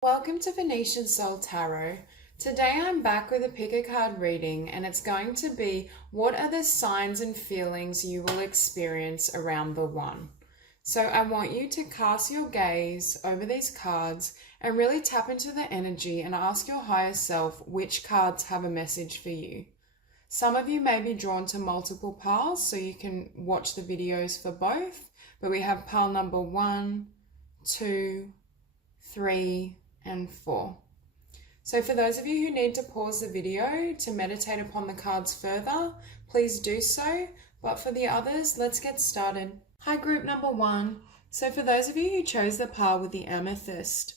Welcome to Venusian Soul Tarot. Today I'm back with a pick a card reading, and it's going to be what are the signs and feelings you will experience around the one. So I want you to cast your gaze over these cards and really tap into the energy and ask your higher self which cards have a message for you. Some of you may be drawn to multiple piles, so you can watch the videos for both, but we have pile number 1, 2, 3, and 4. So for those of you who need to pause the video to meditate upon the cards further, please do so. But for the others, let's get started. Hi, group number 1. So for those of you who chose the pile with the amethyst,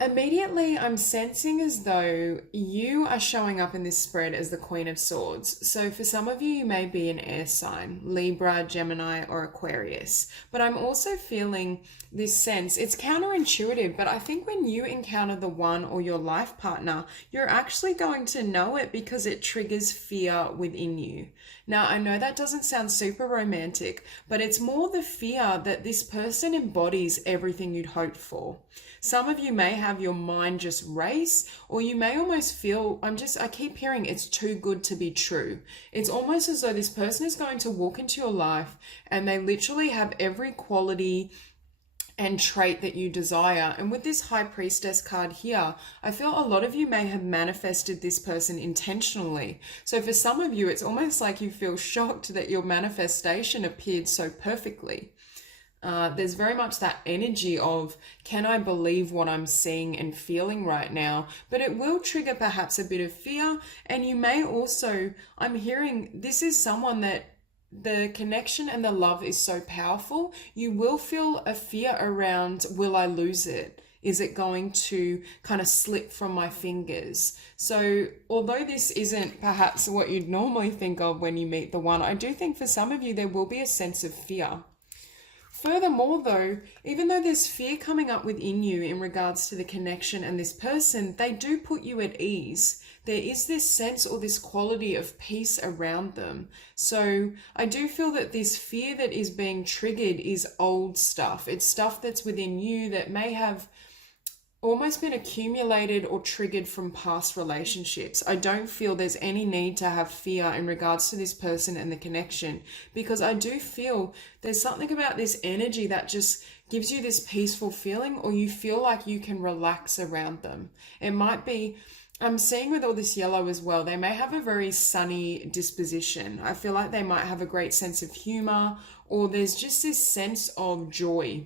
immediately I'm sensing as though you are showing up in this spread as the Queen of Swords. So for some of you, you may be an air sign, Libra, Gemini, or Aquarius. But I'm also feeling this sense, it's counterintuitive, but I think when you encounter the one or your life partner, you're actually going to know it because it triggers fear within you. Now, I know that doesn't sound super romantic, but it's more the fear that this person embodies everything you'd hoped for. Some of you may have your mind just race, or you may almost feel, I keep hearing it's too good to be true. It's almost as though this person is going to walk into your life and they literally have every quality and trait that you desire. And with this High Priestess card here, I feel a lot of you may have manifested this person intentionally. So for some of you, it's almost like you feel shocked that your manifestation appeared so perfectly. There's very much that energy of, can I believe what I'm seeing and feeling right now? But it will trigger perhaps a bit of fear. And you may also, I'm hearing this is someone that the connection and the love is so powerful. You will feel a fear around, will I lose it? Is it going to kind of slip from my fingers? So although this isn't perhaps what you'd normally think of when you meet the one, I do think for some of you there will be a sense of fear. Furthermore, though, even though there's fear coming up within you in regards to the connection and this person, they do put you at ease. There is this sense or this quality of peace around them. So I do feel that this fear that is being triggered is old stuff. It's stuff that's within you that may have almost been accumulated or triggered from past relationships. I don't feel there's any need to have fear in regards to this person and the connection, because I do feel there's something about this energy that just gives you this peaceful feeling, or you feel like you can relax around them. It might be, I'm seeing with all this yellow as well, they may have a very sunny disposition. I feel like they might have a great sense of humor, or there's just this sense of joy,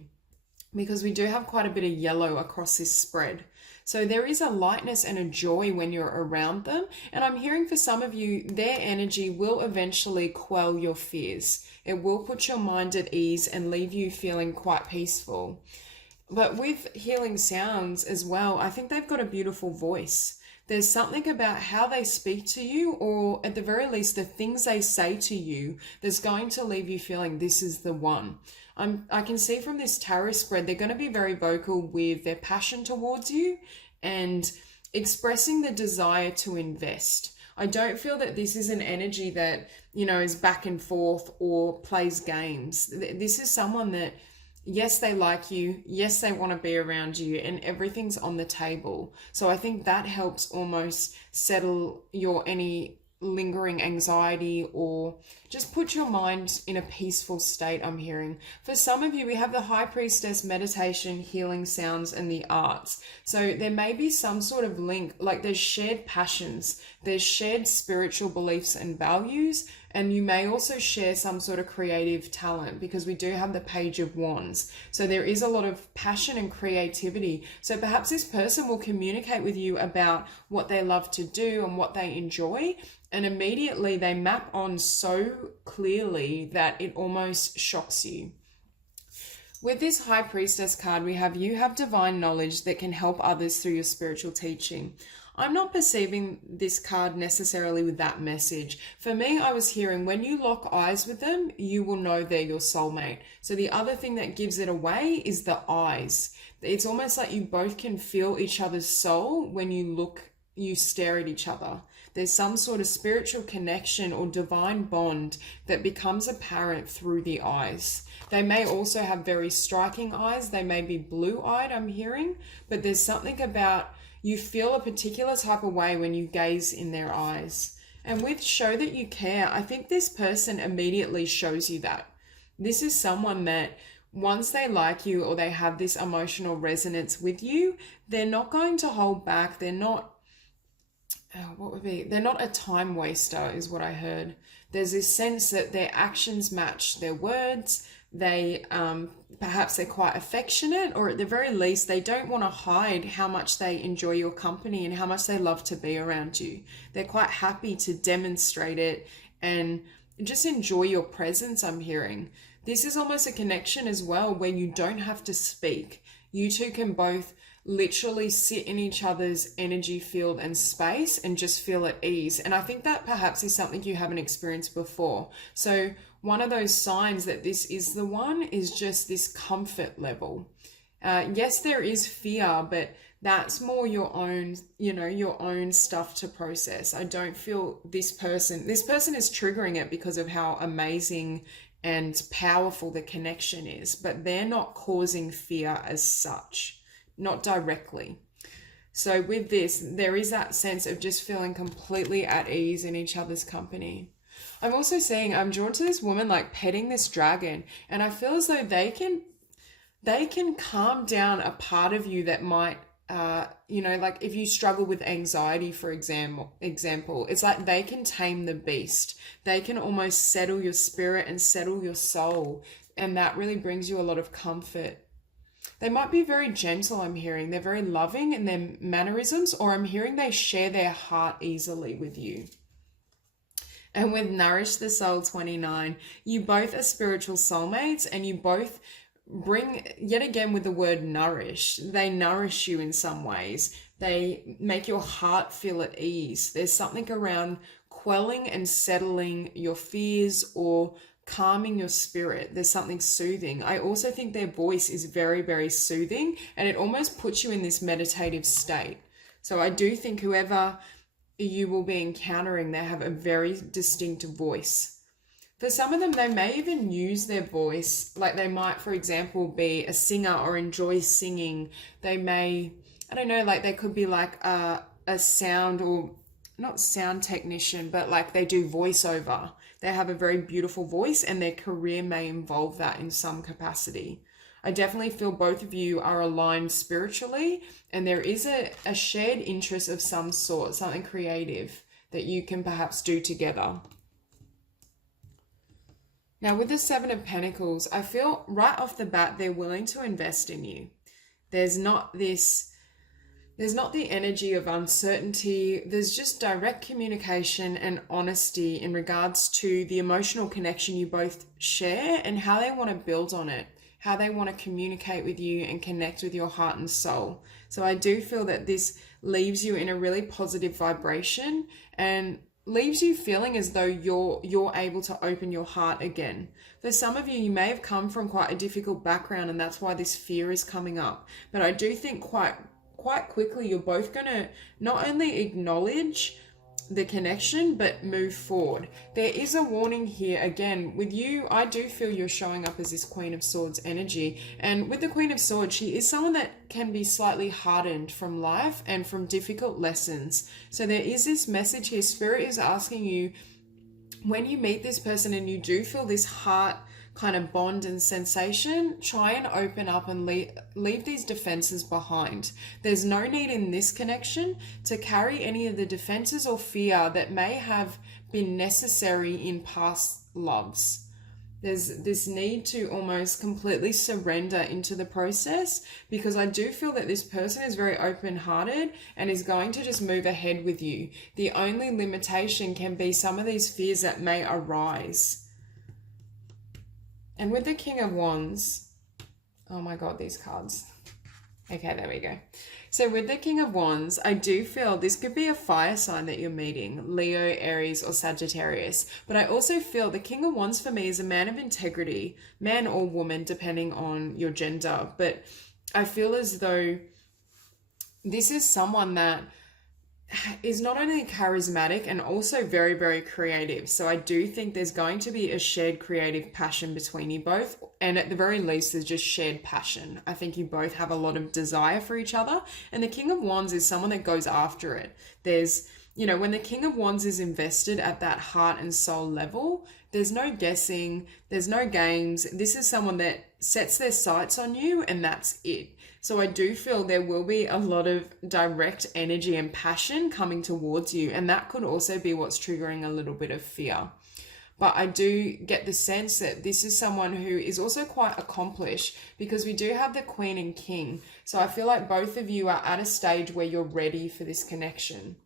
because we do have quite a bit of yellow across this spread. So there is a lightness and a joy when you're around them. And I'm hearing for some of you, their energy will eventually quell your fears. It will put your mind at ease and leave you feeling quite peaceful. But with healing sounds as well, I think they've got a beautiful voice. There's something about how they speak to you, or at the very least, the things they say to you, that's going to leave you feeling this is the one. I can see from this tarot spread, they're going to be very vocal with their passion towards you and expressing the desire to invest. I don't feel that this is an energy that, is back and forth or plays games. This is someone that, yes, they like you. Yes, they want to be around you, and everything's on the table. So I think that helps almost settle your any lingering anxiety, or just put your mind in a peaceful state, I'm hearing. For some of you, we have the High Priestess, meditation, healing sounds, and the arts. So there may be some sort of link, like there's shared passions, there's shared spiritual beliefs and values, and you may also share some sort of creative talent, because we do have the Page of Wands. So there is a lot of passion and creativity. So perhaps this person will communicate with you about what they love to do and what they enjoy, and immediately they map on so clearly that it almost shocks you. With this High Priestess card, we have you have divine knowledge that can help others through your spiritual teaching. I'm not perceiving this card necessarily with that message. For me, I was hearing when you lock eyes with them, you will know they're your soulmate. So the other thing that gives it away is the eyes. It's almost like you both can feel each other's soul when you stare at each other. There's some sort of spiritual connection or divine bond that becomes apparent through the eyes. They may also have very striking eyes. They may be blue-eyed, I'm hearing, but there's something about you feel a particular type of way when you gaze in their eyes. And with show that you care, I think this person immediately shows you that. This is someone that once they like you or they have this emotional resonance with you, they're not going to hold back. They're not, they're not a time waster is what I heard. There's this sense that their actions match their words. They, perhaps they're quite affectionate, or at the very least, they don't want to hide how much they enjoy your company and how much they love to be around you. They're quite happy to demonstrate it and just enjoy your presence, I'm hearing. This is almost a connection as well where you don't have to speak. You two can both literally sit in each other's energy field and space and just feel at ease. And I think that perhaps is something you haven't experienced before. So one of those signs that this is the one is just this comfort level. Yes, there is fear, but that's more your own, your own stuff to process. I don't feel this person is triggering it because of how amazing and powerful the connection is, but they're not causing fear as such. Not directly. So with this, there is that sense of just feeling completely at ease in each other's company. I'm also seeing, I'm drawn to this woman like petting this dragon, and I feel as though they can calm down a part of you that might, like if you struggle with anxiety, for example, it's like they can tame the beast. They can almost settle your spirit and settle your soul, and that really brings you a lot of comfort. They might be very gentle, I'm hearing. They're very loving in their mannerisms, or I'm hearing they share their heart easily with you. And with Nourish the Soul 29, you both are spiritual soulmates, and you both bring, yet again with the word nourish, they nourish you in some ways. They make your heart feel at ease. There's something around quelling and settling your fears or calming your spirit. There's something soothing. I also think their voice is very, very soothing, and it almost puts you in this meditative state. So I do think whoever you will be encountering, they have a very distinct voice. For some of them, they may even use their voice, like they might, for example, be a singer or enjoy singing. They may, I don't know, like they could be like a sound, or not sound technician, but like they do voiceover. They have a very beautiful voice, and their career may involve that in some capacity. I definitely feel both of you are aligned spiritually, and there is a shared interest of some sort, something creative that you can perhaps do together. Now with the Seven of Pentacles, I feel right off the bat they're willing to invest in you. There's not the energy of uncertainty. There's just direct communication and honesty in regards to the emotional connection you both share and how they want to build on it, how they want to communicate with you and connect with your heart and soul. So I do feel that this leaves you in a really positive vibration and leaves you feeling as though you're able to open your heart again. For some of you, you may have come from quite a difficult background, and that's why this fear is coming up. But I do think quite quickly you're both going to not only acknowledge the connection but move forward. There is a warning here again with you. I do feel you're showing up as this Queen of Swords energy, and with the Queen of Swords, she is someone that can be slightly hardened from life and from difficult lessons. So there is this message here. Spirit is asking you, when you meet this person and you do feel this heart kind of bond and sensation, try and open up and leave these defenses behind. There's no need in this connection to carry any of the defenses or fear that may have been necessary in past loves. There's this need to almost completely surrender into the process, because I do feel that this person is very open-hearted and is going to just move ahead with you. The only limitation can be some of these fears that may arise. And with the King of Wands, oh my God, these cards. Okay, there we go. So with the King of Wands, I do feel this could be a fire sign that you're meeting, Leo, Aries, or Sagittarius. But I also feel the King of Wands for me is a man of integrity, man or woman, depending on your gender. But I feel as though this is someone that is not only charismatic and also very, very creative. So I do think there's going to be a shared creative passion between you both. And at the very least, there's just shared passion. I think you both have a lot of desire for each other. And the King of Wands is someone that goes after it. There's, you know, when the King of Wands is invested at that heart and soul level, there's no guessing, there's no games. This is someone that sets their sights on you and that's it. So I do feel there will be a lot of direct energy and passion coming towards you. And that could also be what's triggering a little bit of fear. But I do get the sense that this is someone who is also quite accomplished, because we do have the Queen and King. So I feel like both of you are at a stage where you're ready for this connection.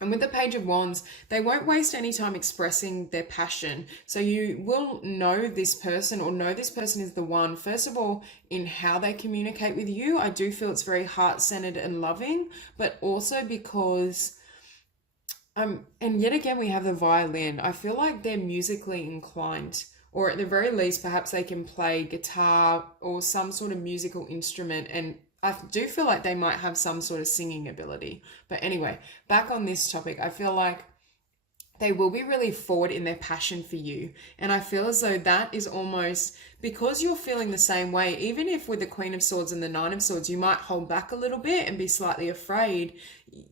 And with the Page of Wands, they won't waste any time expressing their passion. So you will know this person, or know this person is the one, first of all, in how they communicate with you. I do feel it's very heart-centered and loving, but also because, and yet again, we have the violin. I feel like they're musically inclined, or at the very least, perhaps they can play guitar or some sort of musical instrument, and I do feel like they might have some sort of singing ability. But anyway, back on this topic, I feel like they will be really forward in their passion for you. And I feel as though that is almost because you're feeling the same way. Even if with the Queen of Swords and the Nine of Swords, you might hold back a little bit and be slightly afraid.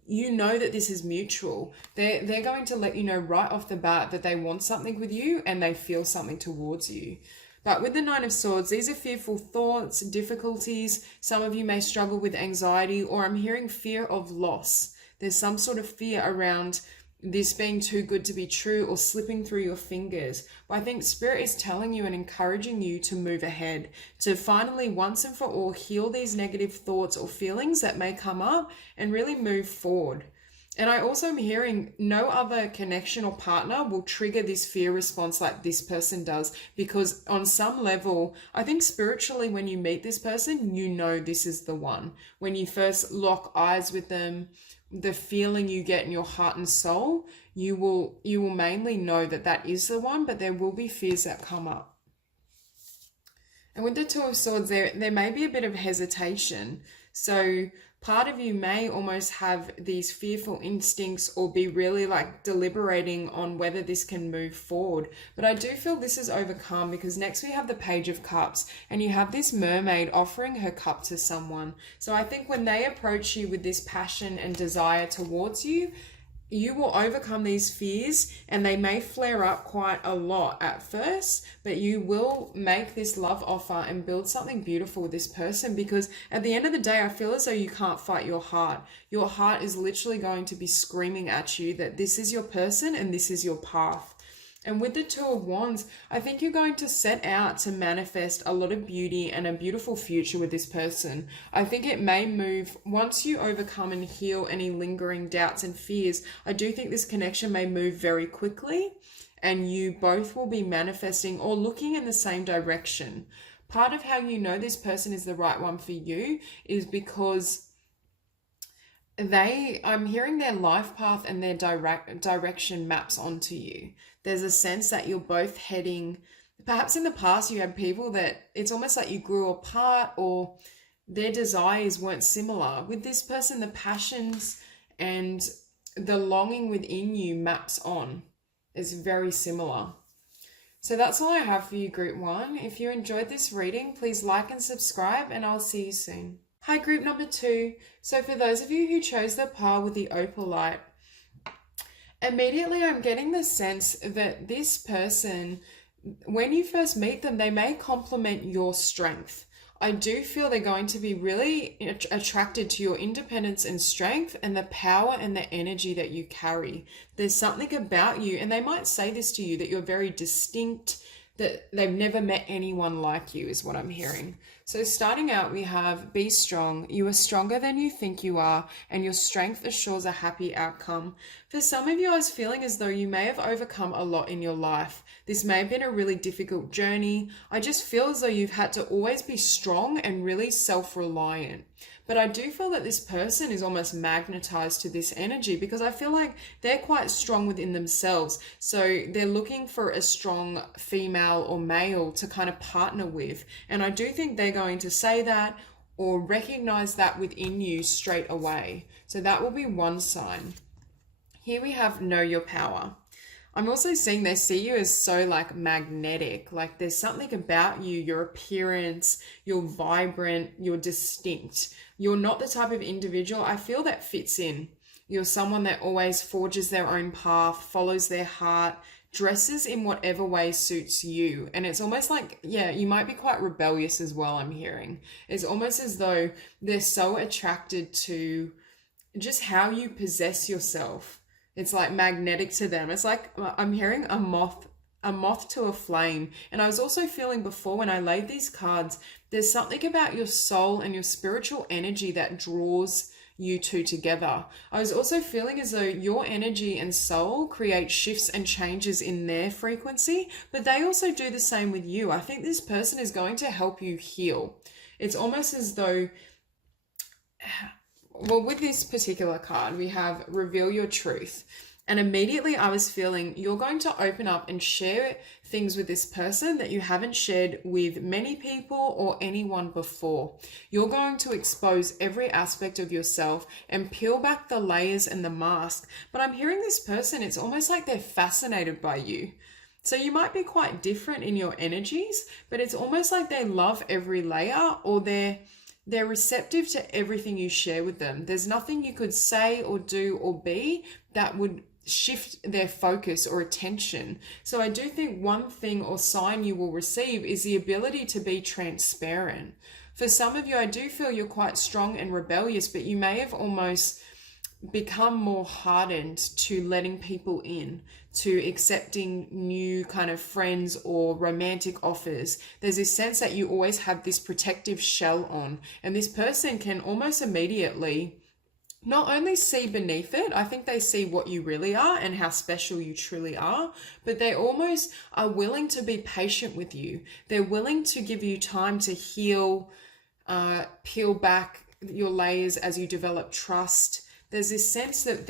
You know that this is mutual. They're going to let you know right off the bat that they want something with you and they feel something towards you. But with the Nine of Swords, these are fearful thoughts, difficulties. Some of you may struggle with anxiety, or I'm hearing fear of loss. There's some sort of fear around this being too good to be true or slipping through your fingers. But I think Spirit is telling you and encouraging you to move ahead, to finally once and for all heal these negative thoughts or feelings that may come up and really move forward. And I also am hearing no other connection or partner will trigger this fear response like this person does, because on some level, I think spiritually, when you meet this person, you know this is the one. When you first lock eyes with them, the feeling you get in your heart and soul, you will mainly know that that is the one, but there will be fears that come up. And with the Two of Swords, there may be a bit of hesitation. So part of you may almost have these fearful instincts or be really like deliberating on whether this can move forward. But I do feel this is overcome, because next we have the Page of Cups and you have this mermaid offering her cup to someone. So I think when they approach you with this passion and desire towards you, you will overcome these fears, and they may flare up quite a lot at first, but you will make this love offer and build something beautiful with this person, because at the end of the day, I feel as though you can't fight your heart. Your heart is literally going to be screaming at you that this is your person and this is your path. And with the Two of Wands, I think you're going to set out to manifest a lot of beauty and a beautiful future with this person. I think it may move, once you overcome and heal any lingering doubts and fears, I do think this connection may move very quickly, and you both will be manifesting or looking in the same direction. Part of how you know this person is the right one for you is because I'm hearing their life path and their direction maps onto you. There's a sense that you're both heading, perhaps in the past you had people that it's almost like you grew apart, or their desires weren't similar. With this person, the passions and the longing within you maps on. Is very similar. So that's all I have for you, Group 1. If you enjoyed this reading, please like and subscribe, and I'll see you soon. Hi, Group number 2. So for those of you who chose the pile with the Opalite, immediately I'm getting the sense that this person, when you first meet them, they may complement your strength. I do feel they're going to be really attracted to your independence and strength and the power and the energy that you carry. There's something about you, and they might say this to you, that you're very distinct, that they've never met anyone like you, is what I'm hearing. So starting out, we have be strong. You are stronger than you think you are, and your strength assures a happy outcome. For some of you, I was feeling as though you may have overcome a lot in your life. This may have been a really difficult journey. I just feel as though you've had to always be strong and really self-reliant. But I do feel that this person is almost magnetized to this energy, because I feel like they're quite strong within themselves. So they're looking for a strong female or male to kind of partner with. And I do think they're going to say that, or recognize that within you straight away. So that will be one sign. Here we have know your power. I'm also seeing they see you as so like magnetic, like there's something about you, your appearance, you're vibrant, you're distinct. You're not the type of individual I feel that fits in. You're someone that always forges their own path, follows their heart, dresses in whatever way suits you. And it's almost like, yeah, you might be quite rebellious as well, I'm hearing. It's almost as though they're so attracted to just how you possess yourself. It's like magnetic to them. It's like I'm hearing a moth to a flame. And I was also feeling before when I laid these cards, there's something about your soul and your spiritual energy that draws you two together. I was also feeling as though your energy and soul create shifts and changes in their frequency, but they also do the same with you. I think this person is going to help you heal. It's almost as though, well, with this particular card, we have reveal your truth. And immediately I was feeling you're going to open up and share things with this person that you haven't shared with many people or anyone before. You're going to expose every aspect of yourself and peel back the layers and the mask. But I'm hearing this person, it's almost like they're fascinated by you. So you might be quite different in your energies, but it's almost like they love every layer, or they're receptive to everything you share with them. There's nothing you could say or do or be that would shift their focus or attention. So I do think one thing or sign you will receive is the ability to be transparent. For some of you, I do feel you're quite strong and rebellious, but you may have almost become more hardened to letting people in, to accepting new kind of friends or romantic offers. There's this sense that you always have this protective shell on, and this person can almost immediately not only see beneath it, I think they see what you really are and how special you truly are, but they almost are willing to be patient with you. They're willing to give you time to heal, peel back your layers as you develop trust. There's this sense that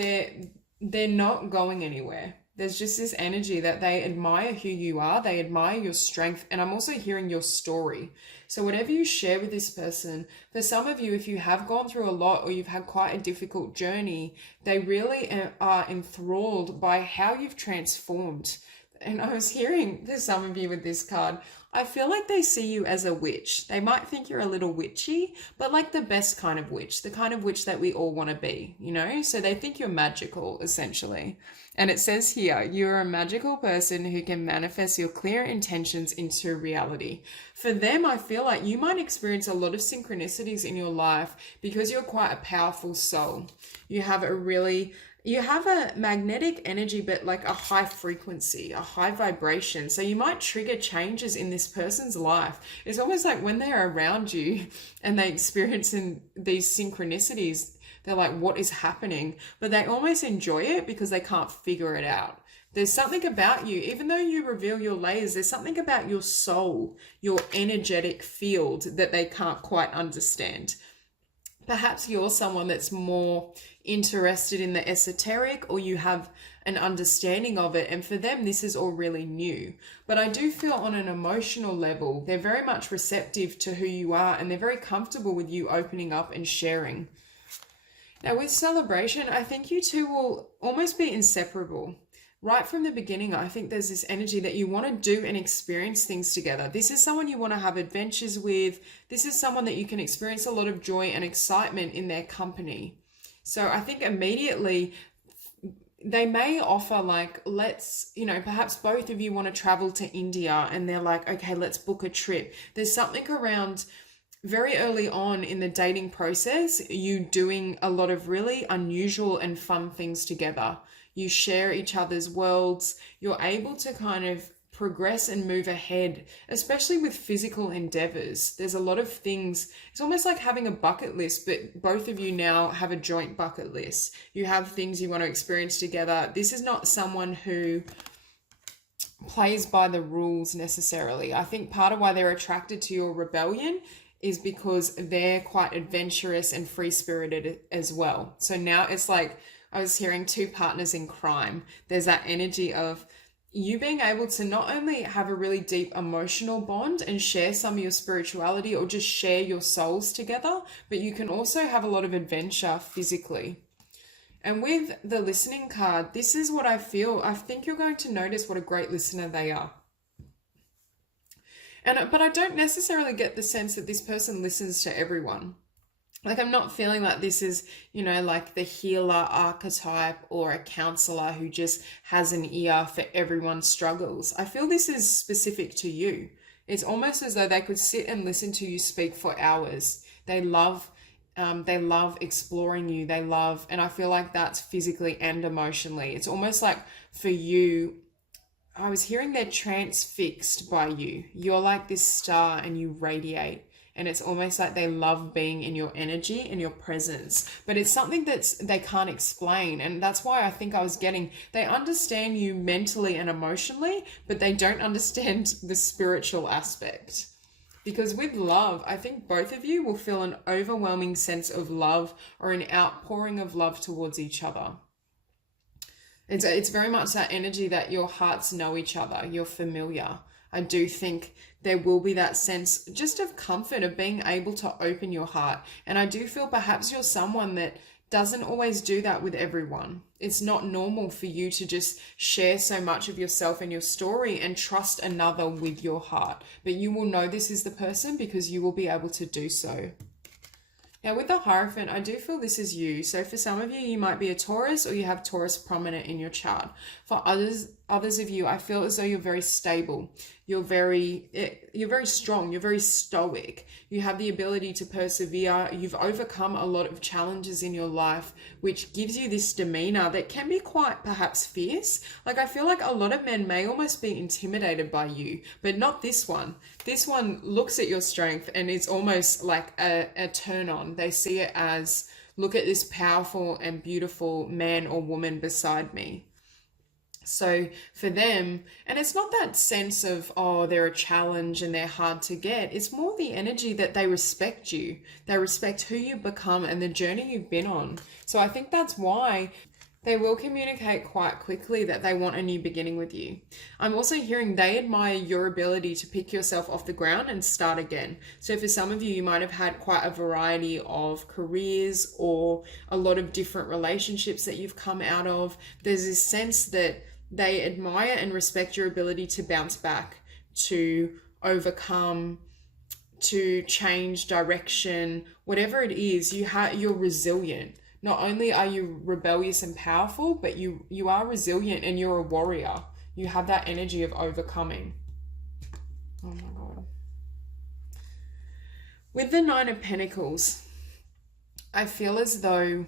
they're not going anywhere. There's just this energy that they admire who you are, they admire your strength, and I'm also hearing your story. So whatever you share with this person, for some of you, if you have gone through a lot or you've had quite a difficult journey, they really are enthralled by how you've transformed. And I was hearing for some of you with this card, I feel like they see you as a witch. They might think you're a little witchy, but like the best kind of witch, the kind of witch that we all want to be, you know? So they think you're magical, essentially. And it says here, you're a magical person who can manifest your clear intentions into reality. For them, I feel like you might experience a lot of synchronicities in your life because you're quite a powerful soul. You have a magnetic energy, but like a high frequency, a high vibration. So you might trigger changes in this person's life. It's almost like when they're around you and they experience these synchronicities, they're like, what is happening? But they almost enjoy it because they can't figure it out. There's something about you, even though you reveal your layers, there's something about your soul, your energetic field that they can't quite understand. Perhaps you're someone that's more interested in the esoteric, or you have an understanding of it, and for them this is all really new. But I do feel on an emotional level they're very much receptive to who you are, and they're very comfortable with you opening up and sharing. Now with celebration, I think you two will almost be inseparable. Right from the beginning, I think there's this energy that you want to do and experience things together. This is someone you want to have adventures with. This is someone that you can experience a lot of joy and excitement in their company. So I think immediately they may offer like, let's, perhaps both of you want to travel to India, and they're like, okay, let's book a trip. There's something around very early on in the dating process, you doing a lot of really unusual and fun things together. You share each other's worlds. You're able to kind of progress and move ahead, especially with physical endeavors. There's a lot of things. It's almost like having a bucket list, but both of you now have a joint bucket list. You have things you want to experience together. This is not someone who plays by the rules necessarily. I think part of why they're attracted to your rebellion is because they're quite adventurous and free-spirited as well. So now it's like, I was hearing two partners in crime. There's that energy of you being able to not only have a really deep emotional bond and share some of your spirituality or just share your souls together, but you can also have a lot of adventure physically. And with the listening card, this is what I feel. I think you're going to notice what a great listener they are. But I don't necessarily get the sense that this person listens to everyone. Like, I'm not feeling like this is, like the healer archetype or a counselor who just has an ear for everyone's struggles. I feel this is specific to you. It's almost as though they could sit and listen to you speak for hours. They love exploring you. And I feel like that's physically and emotionally. It's almost like for you, I was hearing they're transfixed by you. You're like this star and you radiate. And it's almost like they love being in your energy and your presence. But it's something they can't explain. And that's why I think I was getting, they understand you mentally and emotionally, but they don't understand the spiritual aspect. Because with love, I think both of you will feel an overwhelming sense of love or an outpouring of love towards each other. It's very much that energy that your hearts know each other, you're familiar. I do think there will be that sense just of comfort of being able to open your heart. And I do feel perhaps you're someone that doesn't always do that with everyone. It's not normal for you to just share so much of yourself and your story and trust another with your heart. But you will know this is the person because you will be able to do so. Now with the Hierophant, I do feel this is you. So for some of you, you might be a Taurus or you have Taurus prominent in your chart. For others of you, I feel as though you're very stable. You're very strong. You're very stoic. You have the ability to persevere. You've overcome a lot of challenges in your life, which gives you this demeanor that can be quite perhaps fierce. Like I feel like a lot of men may almost be intimidated by you, but not this one. This one looks at your strength and it's almost like a turn on. They see it as, look at this powerful and beautiful man or woman beside me. So for them, and it's not that sense of, oh, they're a challenge and they're hard to get. It's more the energy that they respect you. They respect who you've become and the journey you've been on. So I think that's why they will communicate quite quickly that they want a new beginning with you. I'm also hearing they admire your ability to pick yourself off the ground and start again. So for some of you, you might have had quite a variety of careers or a lot of different relationships that you've come out of. There's this sense that they admire and respect your ability to bounce back, to overcome, to change direction, whatever it is, you're resilient. Not only are you rebellious and powerful, but you are resilient and you're a warrior. You have that energy of overcoming. Oh my God. With the Nine of Pentacles, I feel as though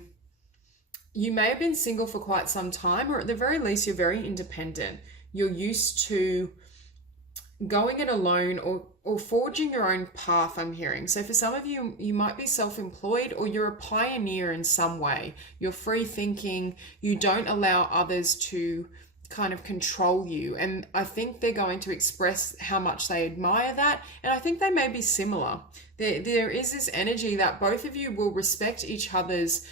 you may have been single for quite some time, or at the very least, you're very independent. You're used to going it alone or forging your own path, I'm hearing. So for some of you, you might be self-employed or you're a pioneer in some way. You're free thinking. You don't allow others to kind of control you. And I think they're going to express how much they admire that. And I think they may be similar. There is this energy that both of you will respect each other's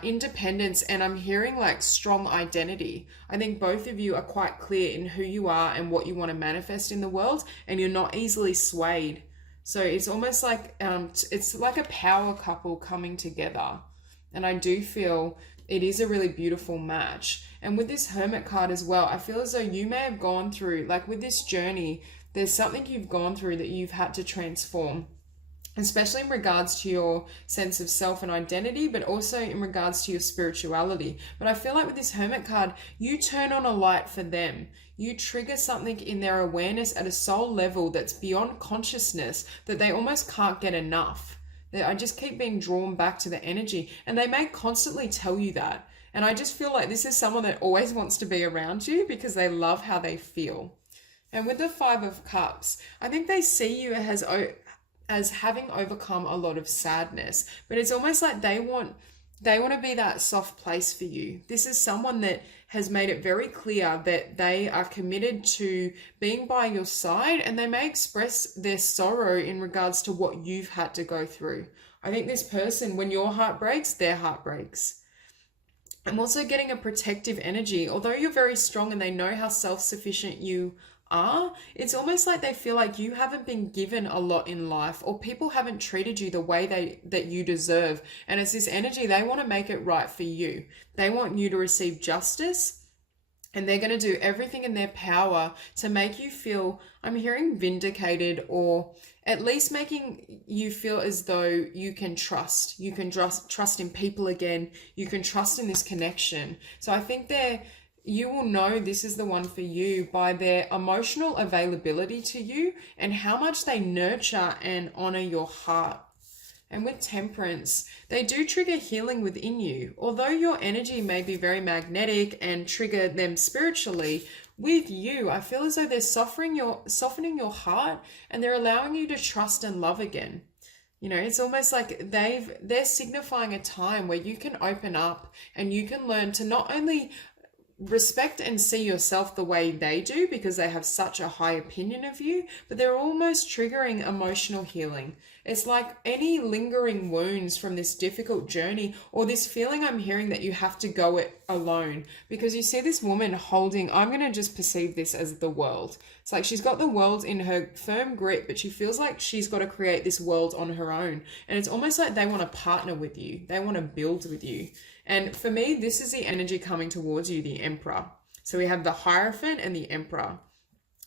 independence, and I'm hearing like strong identity. I think both of you are quite clear in who you are and what you want to manifest in the world, and you're not easily swayed. So it's almost like it's like a power couple coming together, and I do feel it is a really beautiful match. And with this Hermit card as well, I feel as though you may have gone through, like with this journey, there's something you've gone through that you've had to transform, especially in regards to your sense of self and identity, but also in regards to your spirituality. But I feel like with this Hermit card, you turn on a light for them. You trigger something in their awareness at a soul level that's beyond consciousness, that they almost can't get enough. I just keep being drawn back to the energy, and they may constantly tell you that. And I just feel like this is someone that always wants to be around you because they love how they feel. And with the Five of Cups, I think they see you as having overcome a lot of sadness, but it's almost like they want to be that soft place for you. This is someone that has made it very clear that they are committed to being by your side, and they may express their sorrow in regards to what you've had to go through. I think this person, when your heart breaks, their heart breaks. I'm also getting a protective energy. Although you're very strong and they know how self-sufficient you are, it's almost like they feel like you haven't been given a lot in life, or people haven't treated you the way that you deserve. And it's this energy, they want to make it right for you. They want you to receive justice, and they're going to do everything in their power to make you feel, I'm hearing, vindicated, or at least making you feel as though you can trust. You can trust in people again. You can trust in this connection. So I think you will know this is the one for you by their emotional availability to you and how much they nurture and honor your heart. And with Temperance, they do trigger healing within you. Although your energy may be very magnetic and trigger them spiritually, with you, I feel as though they're softening your heart, and they're allowing you to trust and love again. You know, it's almost like they're signifying a time where you can open up and you can learn to not only respect and see yourself the way they do, because they have such a high opinion of you, but they're almost triggering emotional healing. It's like any lingering wounds from this difficult journey, or this feeling I'm hearing that you have to go it alone, because you see this woman holding, I'm going to just perceive this as the world. It's like she's got the world in her firm grip, but she feels like she's got to create this world on her own. And it's almost like they want to partner with you. They want to build with you. And for me, this is the energy coming towards you, the Emperor. So we have the Hierophant and the Emperor.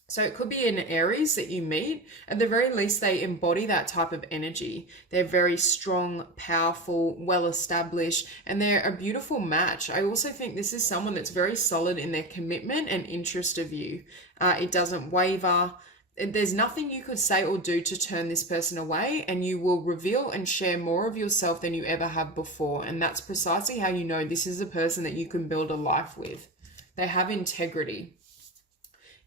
So it could be an Aries that you meet. At the very least, they embody that type of energy. They're very strong, powerful, well-established, and they're a beautiful match. I also think this is someone that's very solid in their commitment and interest of you. It doesn't waver. There's nothing you could say or do to turn this person away, and you will reveal and share more of yourself than you ever have before. And that's precisely how you know this is a person that you can build a life with. They have integrity.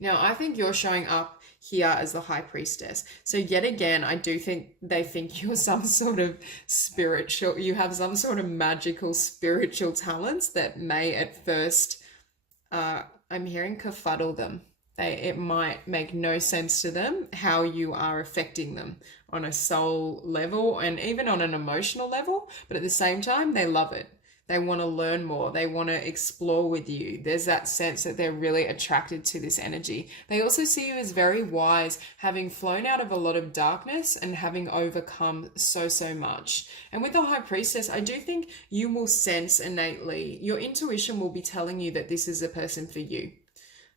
Now, I think you're showing up here as the High Priestess. So yet again, I do think they think you're some sort of spiritual, you have some sort of magical spiritual talents that may at first, I'm hearing, kerfuddle them. It might make no sense to them how you are affecting them on a soul level and even on an emotional level, but at the same time, they love it. They want to learn more. They want to explore with you. There's that sense that they're really attracted to this energy. They also see you as very wise, having flown out of a lot of darkness and having overcome so much. And with the High Priestess, I do think you will sense innately, your intuition will be telling you that this is a person for you.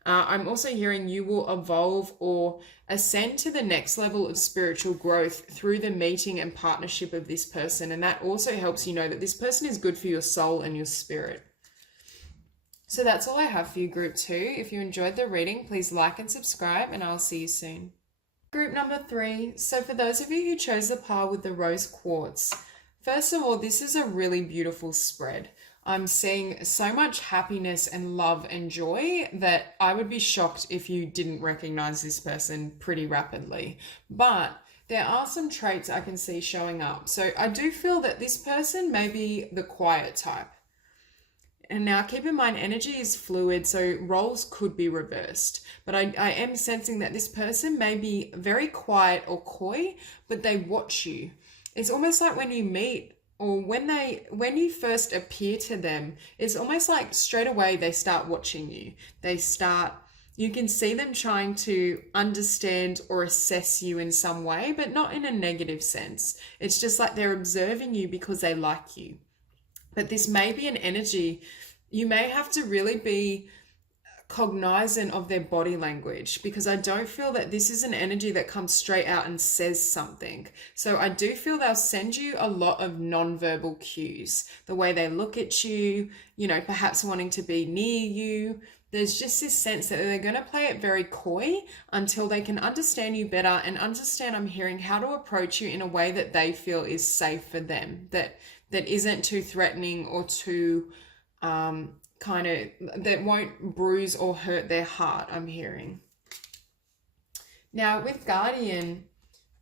I'm also hearing you will evolve or ascend to the next level of spiritual growth through the meeting and partnership of this person. And that also helps you know that this person is good for your soul and your spirit. So that's all I have for you, Group 2. If you enjoyed the reading, please like and subscribe, and I'll see you soon. Group number 3. So for those of you who chose the pile with the rose quartz, first of all, this is a really beautiful spread. I'm seeing so much happiness and love and joy that I would be shocked if you didn't recognize this person pretty rapidly. But there are some traits I can see showing up. So I do feel that this person may be the quiet type. And now keep in mind, energy is fluid, so roles could be reversed. But I am sensing that this person may be very quiet or coy, but they watch you. It's almost like when you meet, or when you first appear to them, it's almost like straight away they start watching you. You can see them trying to understand or assess you in some way, but not in a negative sense. It's just like they're observing you because they like you. But this may be an energy, you may have to really be cognizant of their body language, because I don't feel that this is an energy that comes straight out and says something. So I do feel they'll send you a lot of non-verbal cues, the way they look at you, you know, perhaps wanting to be near you. There's just this sense that they're going to play it very coy until they can understand you better and understand, I'm hearing, how to approach you in a way that they feel is safe for them, that isn't too threatening or too that won't bruise or hurt their heart, I'm hearing. Now with Guardian,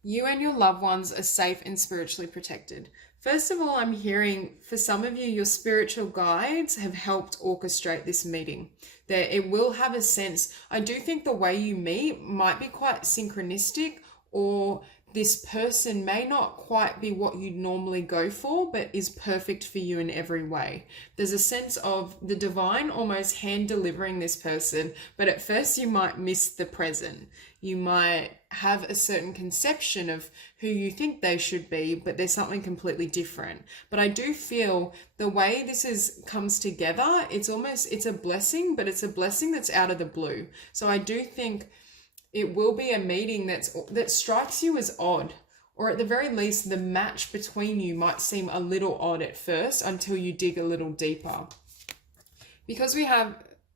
you and your loved ones are safe and spiritually protected. First of all, I'm hearing for some of you, your spiritual guides have helped orchestrate this meeting. That it will have a sense, I do think the way you meet might be quite synchronistic, or this person may not quite be what you'd normally go for, but is perfect for you in every way. There's a sense of the divine almost hand delivering this person, but at first you might miss the present. You might have a certain conception of who you think they should be, but there's something completely different. But I do feel the way comes together, it's a blessing, but it's a blessing that's out of the blue. So I do think it will be a meeting that strikes you as odd, or at the very least, the match between you might seem a little odd at first until you dig a little deeper. Because we have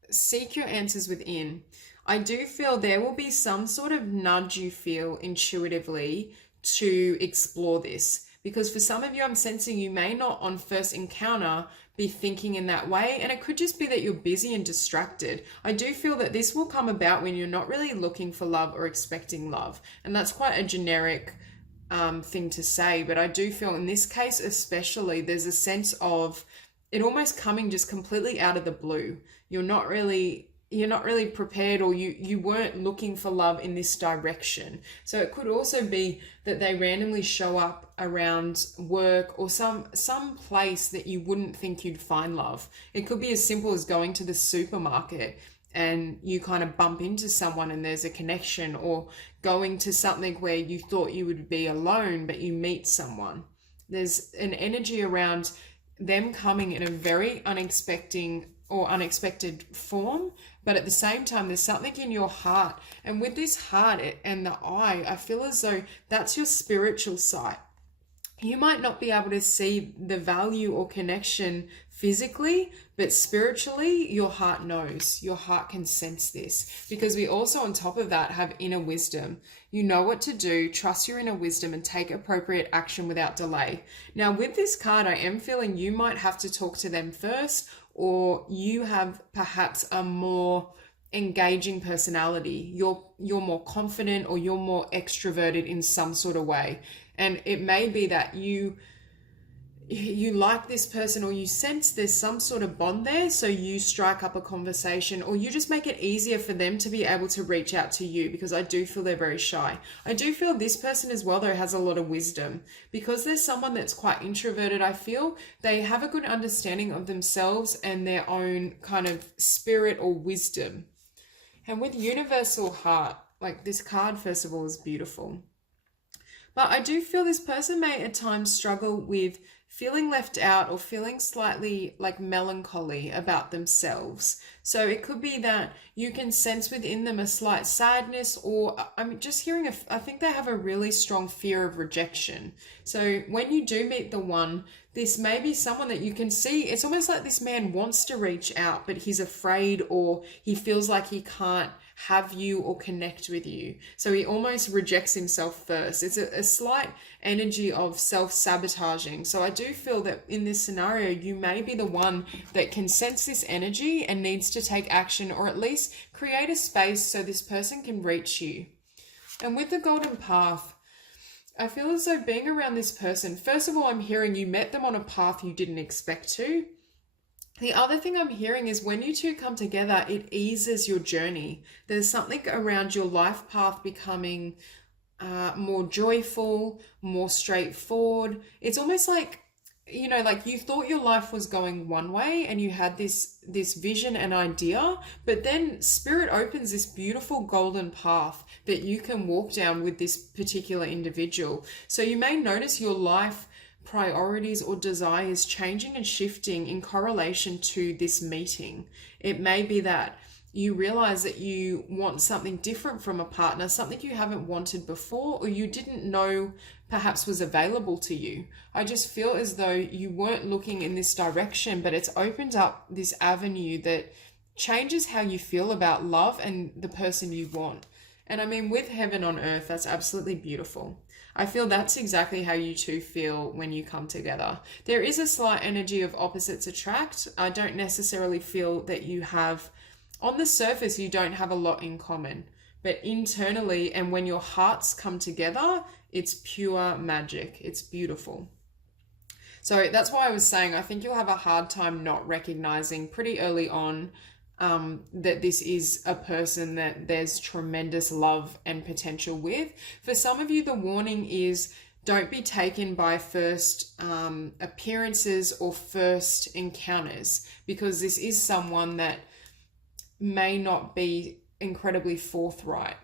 seek your answers within, I do feel there will be some sort of nudge you feel intuitively to explore this. Because for some of you, I'm sensing you may not on first encounter be thinking in that way. And it could just be that you're busy and distracted. I do feel that this will come about when you're not really looking for love or expecting love. And that's quite a generic thing to say. But I do feel in this case especially, there's a sense of it almost coming just completely out of the blue. You're not really prepared, or you weren't looking for love in this direction. So it could also be that they randomly show up around work or some place that you wouldn't think you'd find love. It could be as simple as going to the supermarket and you kind of bump into someone and there's a connection, or going to something where you thought you would be alone but you meet someone. There's an energy around them coming in a very unexpected form, but at the same time there's something in your heart, and with this heart and the eye, I feel as though that's your spiritual sight. You might not be able to see the value or connection physically, but spiritually your heart knows. Your heart can sense this, because we also on top of that have inner wisdom. You know what to do, trust your inner wisdom and take appropriate action without delay. Now with this card, I am feeling you might have to talk to them first, or you have perhaps a more engaging personality. You're more confident, or you're more extroverted in some sort of way. And it may be that you like this person, or you sense there's some sort of bond there, so you strike up a conversation, or you just make it easier for them to be able to reach out to you, because I do feel they're very shy. I do feel this person as well, though, has a lot of wisdom. Because there's someone that's quite introverted, I feel they have a good understanding of themselves and their own kind of spirit or wisdom. And with Universal Heart, like this card, first of all, is beautiful. But I do feel this person may at times struggle with feeling left out, or feeling slightly like melancholy about themselves. So it could be that you can sense within them a slight sadness, or I'm just hearing, I think they have a really strong fear of rejection. So when you do meet the one, this may be someone that you can see, it's almost like this man wants to reach out, but he's afraid, or he feels like he can't have you or connect with you. So he almost rejects himself first. It's a slight energy of self-sabotaging. So I do feel that in this scenario, you may be the one that can sense this energy and needs to take action, or at least create a space so this person can reach you. And with the Golden Path, I feel as though being around this person, first of all, I'm hearing you met them on a path you didn't expect to. The other thing I'm hearing is when you two come together, it eases your journey. There's something around your life path becoming more joyful, more straightforward. It's almost like, you know, like you thought your life was going one way and you had this vision and idea, but then Spirit opens this beautiful golden path that you can walk down with this particular individual. So you may notice your life priorities or desires changing and shifting in correlation to this meeting. It may be that you realize that you want something different from a partner, something you haven't wanted before, or you didn't know perhaps was available to you. I just feel as though you weren't looking in this direction, but it's opened up this avenue that changes how you feel about love and the person you want. And I mean, with heaven on earth, that's absolutely beautiful. I feel that's exactly how you two feel when you come together. There is a slight energy of opposites attract. I don't necessarily feel that you have, on the surface, you don't have a lot in common. But internally, and when your hearts come together, it's pure magic. It's beautiful. So that's why I was saying I think you'll have a hard time not recognizing pretty early on that this is a person that there's tremendous love and potential with. For some of you, the warning is don't be taken by first appearances or first encounters, because this is someone that may not be incredibly forthright.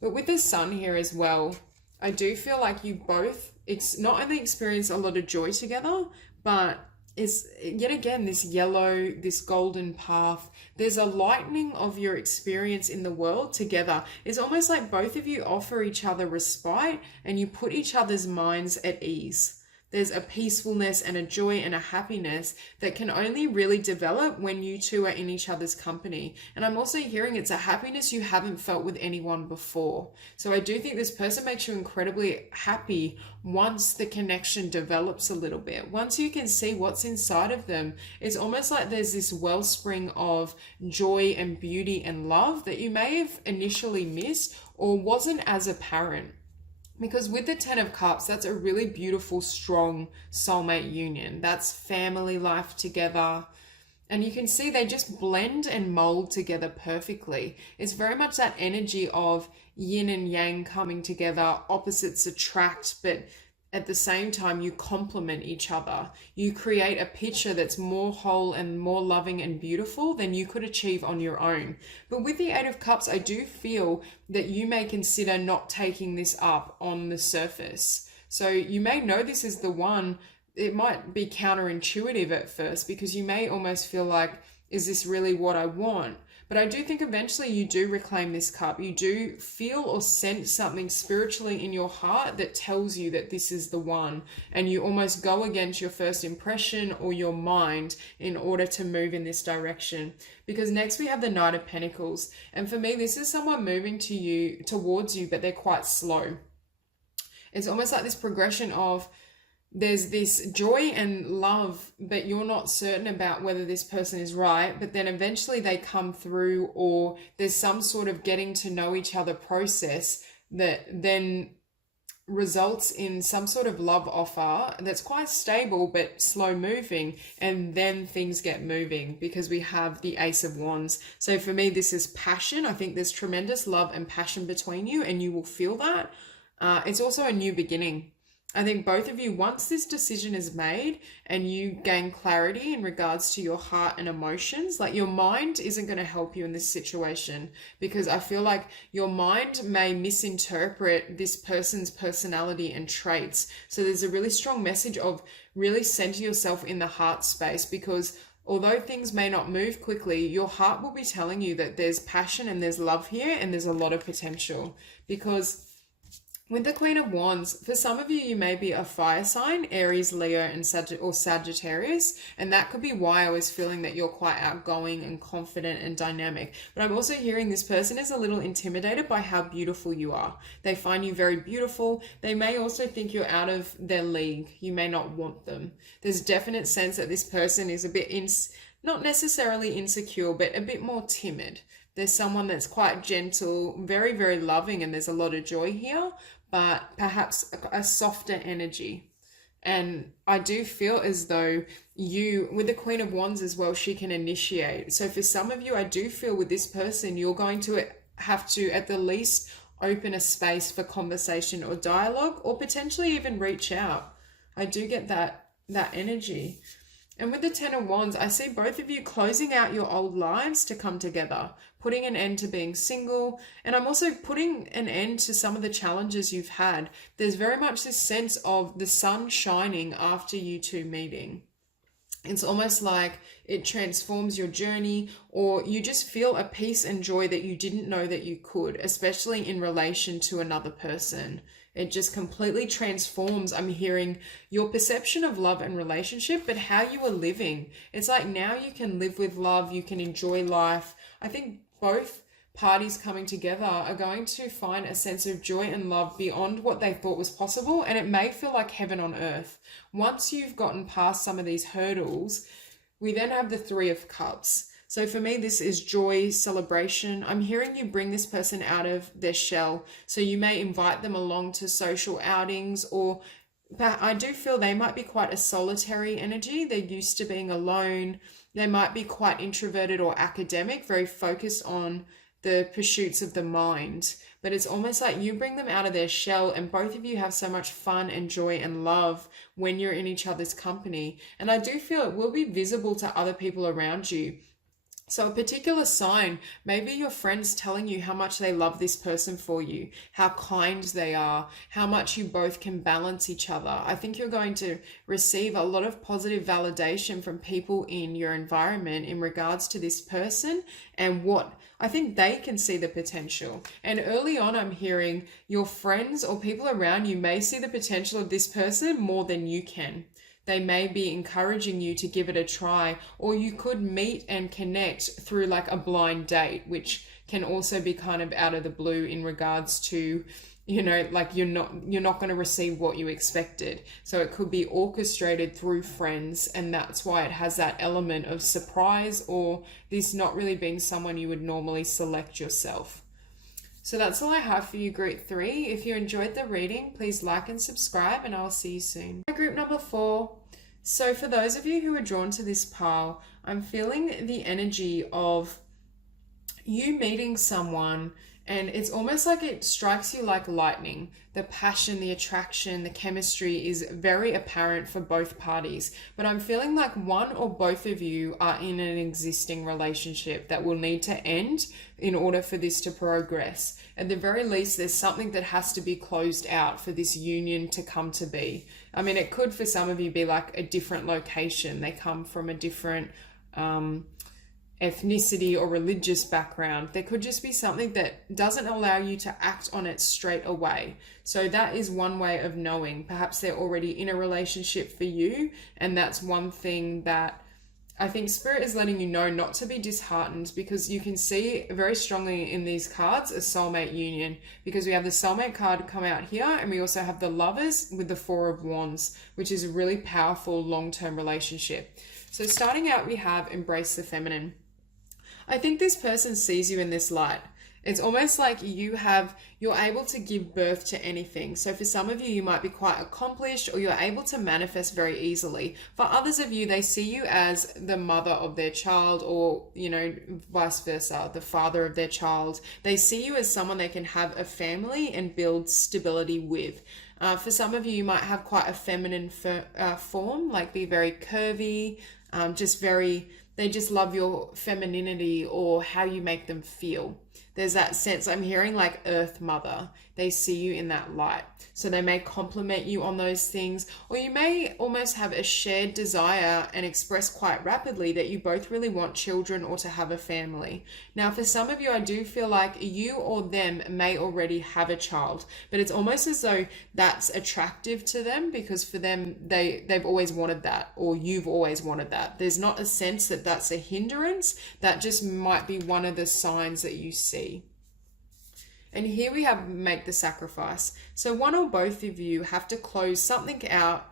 But with the sun here as well, I do feel like you both, it's not only experience a lot of joy together, but is yet again this yellow, this golden path. There's a lightening of your experience in the world together. It's almost like both of you offer each other respite and you put each other's minds at ease. There's a peacefulness and a joy and a happiness that can only really develop when you two are in each other's company. And I'm also hearing it's a happiness you haven't felt with anyone before. So I do think this person makes you incredibly happy once the connection develops a little bit. Once you can see what's inside of them, it's almost like there's this wellspring of joy and beauty and love that you may have initially missed or wasn't as apparent. Because with the 10 of Cups, that's a really beautiful, strong soulmate union. That's family life together. And you can see they just blend and mold together perfectly. It's very much that energy of yin and yang coming together, opposites attract, but at the same time, you complement each other. You create a picture that's more whole and more loving and beautiful than you could achieve on your own. But with the 8 of Cups, I do feel that you may consider not taking this up on the surface. So you may know this is the one. It might be counterintuitive at first because you may almost feel like, is this really what I want? But I do think eventually you do reclaim this cup. You do feel or sense something spiritually in your heart that tells you that this is the one. And you almost go against your first impression or your mind in order to move in this direction. Because next we have the Knight of Pentacles. And for me, this is someone moving towards you, but they're quite slow. It's almost like this progression of there's this joy and love, but you're not certain about whether this person is right, but then eventually they come through, or there's some sort of getting to know each other process that then results in some sort of love offer that's quite stable but slow moving, and then things get moving because we have the Ace of Wands. So for me, this is passion. I think there's tremendous love and passion between you, and you will feel that. It's also a new beginning. I think both of you, once this decision is made and you gain clarity in regards to your heart and emotions, like your mind isn't going to help you in this situation, because I feel like your mind may misinterpret this person's personality and traits. So there's a really strong message of really center yourself in the heart space, because although things may not move quickly, your heart will be telling you that there's passion and there's love here and there's a lot of potential. Because with the Queen of Wands, for some of you, you may be a fire sign, Aries, Leo, and Sagittarius. And that could be why I was feeling that you're quite outgoing and confident and dynamic. But I'm also hearing this person is a little intimidated by how beautiful you are. They find you very beautiful. They may also think you're out of their league. You may not want them. There's definite sense that this person is a bit, not necessarily insecure, but a bit more timid. There's someone that's quite gentle, very, very loving, and there's a lot of joy here, but perhaps a softer energy. And I do feel as though you, with the Queen of Wands as well, she can initiate. So for some of you, I do feel with this person, you're going to have to at the least open a space for conversation or dialogue, or potentially even reach out. I do get that energy. And with the 10 of Wands, I see both of you closing out your old lives to come together, putting an end to being single. And I'm also putting an end to some of the challenges you've had. There's very much this sense of the sun shining after you two meeting. It's almost like it transforms your journey, or you just feel a peace and joy that you didn't know that you could, especially in relation to another person. It just completely transforms, I'm hearing, your perception of love and relationship, but how you are living. It's like now you can live with love, you can enjoy life. I think both parties coming together are going to find a sense of joy and love beyond what they thought was possible, and it may feel like heaven on earth. Once you've gotten past some of these hurdles, we then have the 3 of Cups. So for me, this is joy, celebration. I'm hearing you bring this person out of their shell. So you may invite them along to social outings, or but I do feel they might be quite a solitary energy. They're used to being alone. They might be quite introverted or academic, very focused on the pursuits of the mind. But it's almost like you bring them out of their shell, and both of you have so much fun and joy and love when you're in each other's company. And I do feel it will be visible to other people around you. So a particular sign, maybe your friends telling you how much they love this person for you, how kind they are, how much you both can balance each other. I think you're going to receive a lot of positive validation from people in your environment in regards to this person and what I think they can see the potential. And early on, I'm hearing your friends or people around you may see the potential of this person more than you can. They may be encouraging you to give it a try, or you could meet and connect through like a blind date, which can also be kind of out of the blue in regards to, you know, like you're not going to receive what you expected. So it could be orchestrated through friends, and that's why it has that element of surprise, or this not really being someone you would normally select yourself. So that's all I have for you, group 3. If you enjoyed the reading, please like and subscribe, and I'll see you soon. Group number 4. So for those of you who are drawn to this pile, I'm feeling the energy of you meeting someone, and it's almost like it strikes you like lightning. The passion, the attraction, the chemistry is very apparent for both parties. But I'm feeling like one or both of you are in an existing relationship that will need to end in order for this to progress. At the very least, there's something that has to be closed out for this union to come to be. I mean, it could for some of you be like a different location. They come from a different ethnicity or religious background. There could just be something that doesn't allow you to act on it straight away. So that is one way of knowing. Perhaps they're already in a relationship for you, and that's one thing that I think Spirit is letting you know not to be disheartened, because you can see very strongly in these cards a soulmate union, because we have the soulmate card come out here, and we also have the Lovers with the 4 of Wands, which is a really powerful long-term relationship. So starting out, we have Embrace the Feminine. I think this person sees you in this light. It's almost like you're able to give birth to anything. So for some of you, you might be quite accomplished, or you're able to manifest very easily. For others of you, they see you as the mother of their child, or, you know, vice versa, the father of their child. They see you as someone they can have a family and build stability with. For some of you, you might have quite a feminine form, like be very curvy, they just love your femininity or how you make them feel. There's that sense, I'm hearing like Earth Mother. They see you in that light. So they may compliment you on those things, or you may almost have a shared desire and express quite rapidly that you both really want children or to have a family. Now, for some of you, I do feel like you or them may already have a child, but it's almost as though that's attractive to them, because for them, they've always wanted that, or you've always wanted that. There's not a sense that that's a hindrance. That just might be one of the signs that you see. And here we have make the sacrifice. So one or both of you have to close something out,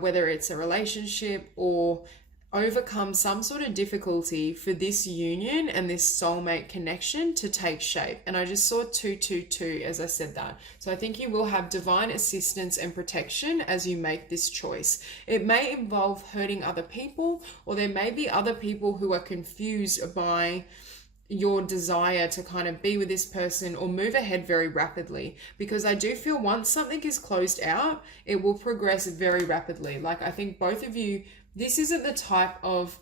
whether it's a relationship or overcome some sort of difficulty for this union and this soulmate connection to take shape. And I just saw 222 as I said that. So I think you will have divine assistance and protection as you make this choice. It may involve hurting other people, or there may be other people who are confused by your desire to kind of be with this person or move ahead very rapidly, because I do feel once something is closed out, it will progress very rapidly. Like, I think both of you, this isn't the type of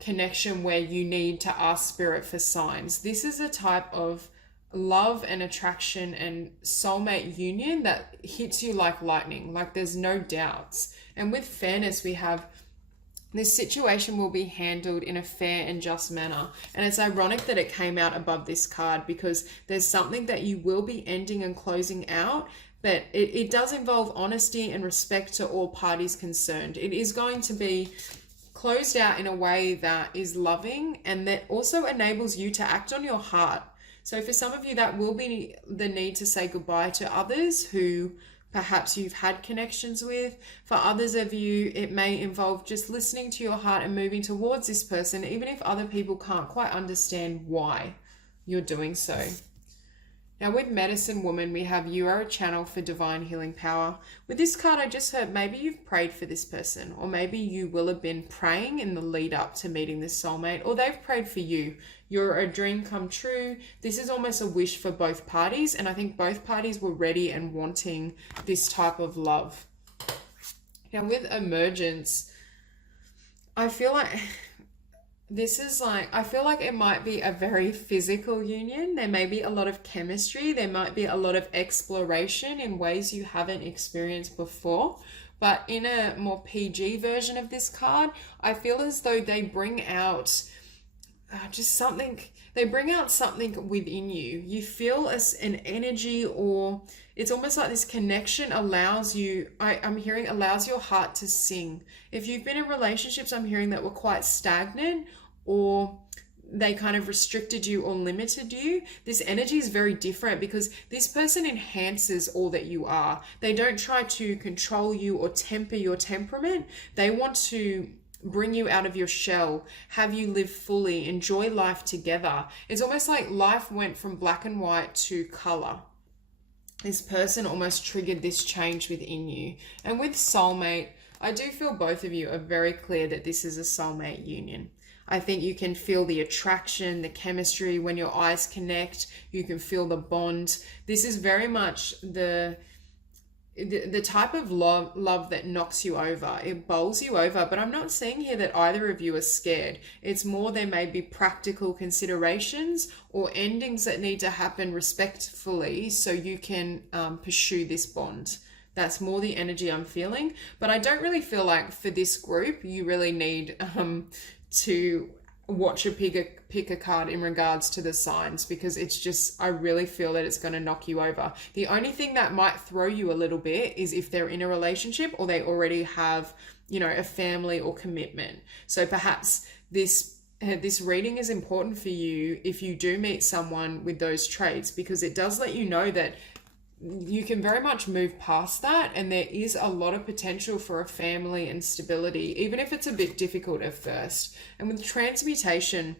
connection where you need to ask Spirit for signs. This is a type of love and attraction and soulmate union that hits you like lightning, like there's no doubts. And with fairness, we have this situation will be handled in a fair and just manner. And it's ironic that it came out above this card, because there's something that you will be ending and closing out, but it does involve honesty and respect to all parties concerned. It is going to be closed out in a way that is loving and that also enables you to act on your heart. So for some of you, that will be the need to say goodbye to others who perhaps you've had connections with. For others of you, it may involve just listening to your heart and moving towards this person, even if other people can't quite understand why you're doing so. Now with Medicine Woman, we have you are a channel for divine healing power. With this card, I just heard maybe you've prayed for this person, or maybe you will have been praying in the lead up to meeting this soulmate, or they've prayed for you. You're a dream come true. This is almost a wish for both parties, and I think both parties were ready and wanting this type of love. Now with Emergence, I feel like I feel like it might be a very physical union. There may be a lot of chemistry. There might be a lot of exploration in ways you haven't experienced before. But in a more PG version of this card, I feel as though they bring out they bring out something within you. You feel as an energy, or it's almost like this connection allows you, I'm hearing allows your heart to sing. If you've been in relationships, I'm hearing that were quite stagnant, or they kind of restricted you or limited you, this energy is very different because this person enhances all that you are. They don't try to control you or temper your temperament. They want to bring you out of your shell, have you live fully, enjoy life together. It's almost like life went from black and white to color. This person almost triggered this change within you. And with soulmate, I do feel both of you are very clear that this is a soulmate union. I think you can feel the attraction, the chemistry. When your eyes connect, you can feel the bond. This is very much the type of love that knocks you over. It bowls you over, but I'm not seeing here that either of you are scared. It's more there may be practical considerations or endings that need to happen respectfully so you can pursue this bond. That's more the energy I'm feeling, but I don't really feel like for this group you really need to pick a card in regards to the signs, because it's just, I really feel that it's going to knock you over. The only thing that might throw you a little bit is if they're in a relationship or they already have, a family or commitment. So perhaps this reading is important for you if you do meet someone with those traits, because it does let you know that you can very much move past that, and there is a lot of potential for a family and stability, even if it's a bit difficult at first. And with transmutation,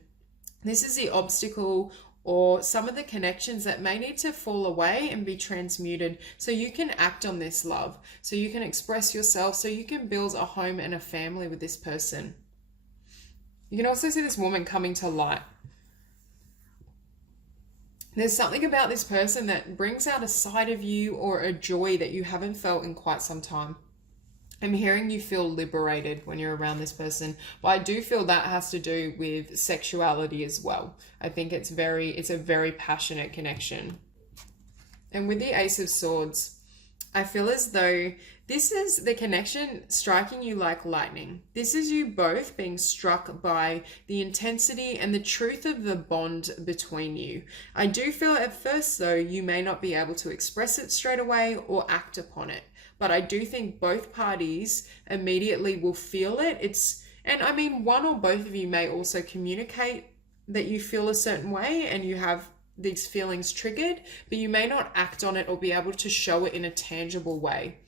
this is the obstacle or some of the connections that may need to fall away and be transmuted so you can act on this love, so you can express yourself, so you can build a home and a family with this person. You can also see this woman coming to light. There's something about this person that brings out a side of you or a joy that you haven't felt in quite some time. I'm hearing you feel liberated when you're around this person, but I do feel that has to do with sexuality as well. I think it's a very passionate connection. And with the Ace of Swords, I feel as though this is the connection striking you like lightning. This is you both being struck by the intensity and the truth of the bond between you. I do feel at first, though, you may not be able to express it straight away or act upon it. But I do think both parties immediately will feel it. One or both of you may also communicate that you feel a certain way and you have these feelings triggered, but you may not act on it or be able to show it in a tangible way.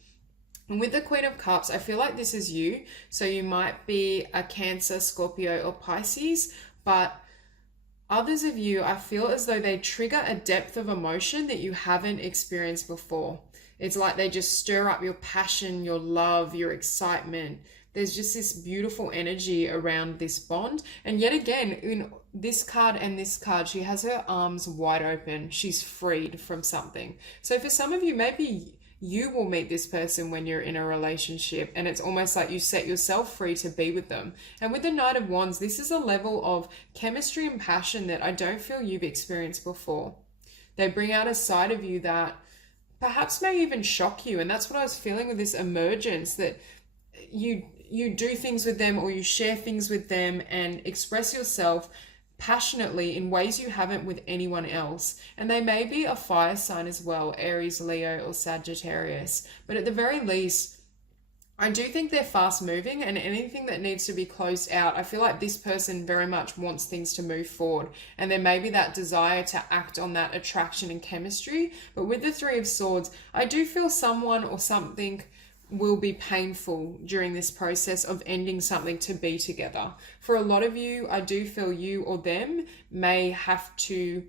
And with the Queen of Cups, I feel like this is you. So you might be a Cancer, Scorpio, or Pisces, but others of you, I feel as though they trigger a depth of emotion that you haven't experienced before. It's like they just stir up your passion, your love, your excitement. There's just this beautiful energy around this bond. And yet again, in this card and this card, she has her arms wide open. She's freed from something. So for some of you, maybe you will meet this person when you're in a relationship, and it's almost like you set yourself free to be with them. And with the Knight of Wands, this is a level of chemistry and passion that I don't feel you've experienced before. They bring out a side of you that perhaps may even shock you. And that's what I was feeling with this emergence, that you do things with them or you share things with them and express yourself passionately in ways you haven't with anyone else. And they may be a fire sign as well, Aries, Leo, or Sagittarius. But at the very least, I do think they're fast moving, and anything that needs to be closed out, I feel like this person very much wants things to move forward, and there may be that desire to act on that attraction and chemistry. But with the Three of Swords, I do feel someone or something will be painful during this process of ending something to be together. For a lot of you, I do feel you or them may have to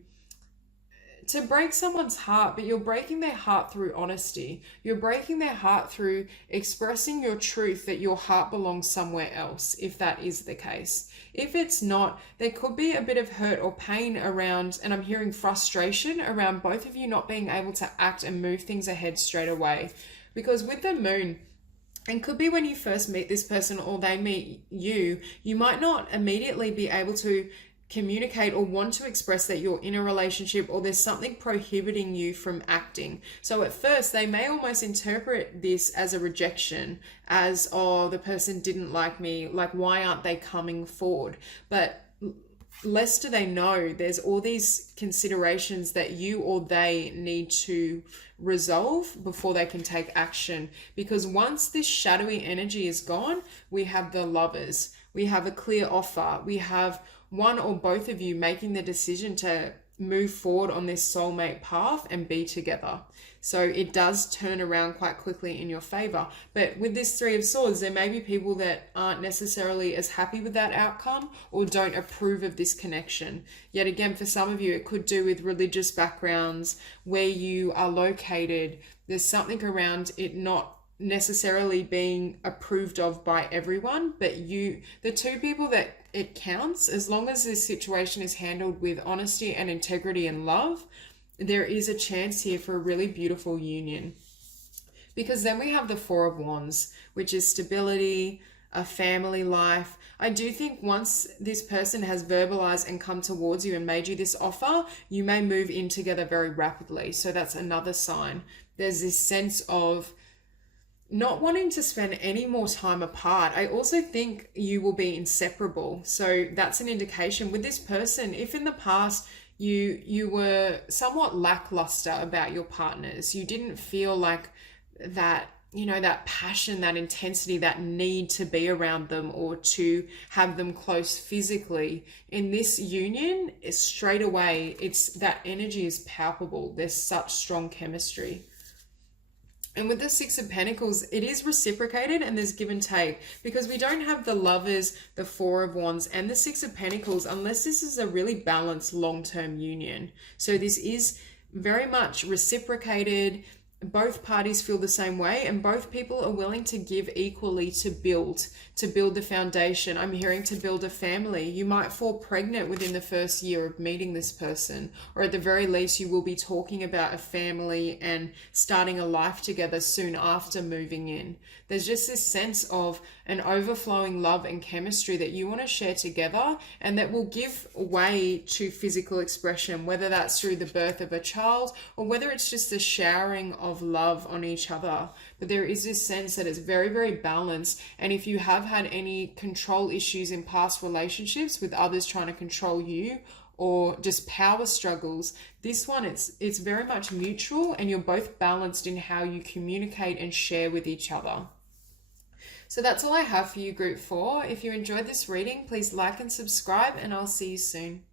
to break someone's heart, but you're breaking their heart through honesty. You're breaking their heart through expressing your truth that your heart belongs somewhere else, if that is the case. If it's not, there could be a bit of hurt or pain around, and I'm hearing frustration around both of you not being able to act and move things ahead straight away. Because with the moon, and could be when you first meet this person or they meet you, you might not immediately be able to communicate or want to express that you're in a relationship, or there's something prohibiting you from acting. So at first they may almost interpret this as a rejection, as, oh, the person didn't like me, like why aren't they coming forward? But less do they know there's all these considerations that you or they need to resolve before they can take action. Because once this shadowy energy is gone, we have the Lovers, we have a clear offer, we have one or both of you making the decision to move forward on this soulmate path and be together. So it does turn around quite quickly in your favor. But with this Three of Swords, there may be people that aren't necessarily as happy with that outcome or don't approve of this connection. Yet again, for some of you, it could do with religious backgrounds, where you are located. There's something around it not necessarily being approved of by everyone, but you, the two people that it counts, as long as this situation is handled with honesty and integrity and love, there is a chance here for a really beautiful union. Because then we have the Four of Wands, which is stability, a family life. I do think once this person has verbalized and come towards you and made you this offer, you may move in together very rapidly. So that's another sign. There's this sense of not wanting to spend any more time apart. I also think you will be inseparable. So that's an indication with this person. If in the past you were somewhat lackluster about your partners, you didn't feel like that, you know, that passion, that intensity, that need to be around them or to have them close physically, in this union, straight away, it's that energy is palpable. There's such strong chemistry. And with the Six of Pentacles, it is reciprocated and there's give and take, because we don't have the Lovers, the Four of Wands, and the Six of Pentacles unless this is a really balanced long-term union. So this is very much reciprocated. Both parties feel the same way, and both people are willing to give equally to build the foundation. I'm hearing to build a family. You might fall pregnant within the first year of meeting this person, or at the very least you will be talking about a family and starting a life together soon after moving in. There's just this sense of an overflowing love and chemistry that you want to share together, and that will give way to physical expression, whether that's through the birth of a child or whether it's just the showering of love on each other. But there is this sense that it's very, very balanced. And if you have had any control issues in past relationships with others trying to control you, or just power struggles, this one, it's very much mutual, and you're both balanced in how you communicate and share with each other. So that's all I have for you, Group 4. If you enjoyed this reading, please like and subscribe, and I'll see you soon.